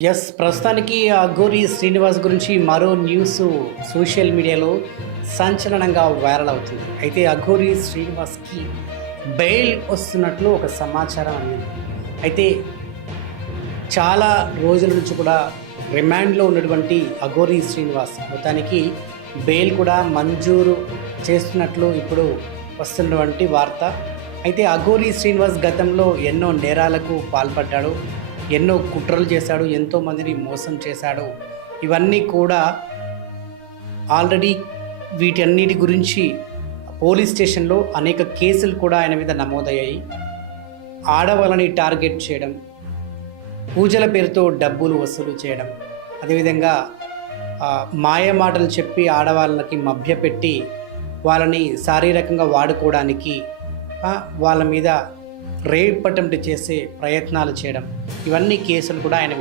ప్రస్తుతానికి అఘోరి శ్రీనివాస్ గురించి మరో న్యూస్ సోషల్ మీడియాలో సంచలనంగా వైరల్ అవుతుంది. అయితే అఘోరి శ్రీనివాస్కి బెయిల్ వస్తున్నట్లు ఒక సమాచారం అందింది. అయితే చాలా రోజుల నుంచి కూడా రిమాండ్లో ఉన్నటువంటి అఘోరి శ్రీనివాస్ మొత్తానికి బెయిల్ కూడా మంజూరు చేస్తున్నట్లు ఇప్పుడు వస్తున్నటువంటి వార్త. అయితే అఘోరి శ్రీనివాస్ గతంలో ఎన్నో నేరాలకు పాల్పడ్డాడు, ఎన్నో కుట్రలు చేశాడు, ఎంతోమందిని మోసం చేశాడు. ఇవన్నీ కూడా ఆల్రెడీ వీటన్నిటి గురించి పోలీస్ స్టేషన్లో అనేక కేసులు కూడా ఆయన మీద నమోదయ్యాయి. ఆడవాళ్ళని టార్గెట్ చేయడం, పూజల పేరుతో డబ్బులు వసూలు చేయడం, అదేవిధంగా మాయ మాటలు చెప్పి ఆడవాళ్ళకి మభ్యపెట్టి వాళ్ళని శారీరకంగా వాడుకోవడానికి వాళ్ళ మీద రేప్ అటెంప్ట్ చేసే ప్రయత్నాలు చేయడం, ఇవన్నీ కేసులు కూడా ఆయన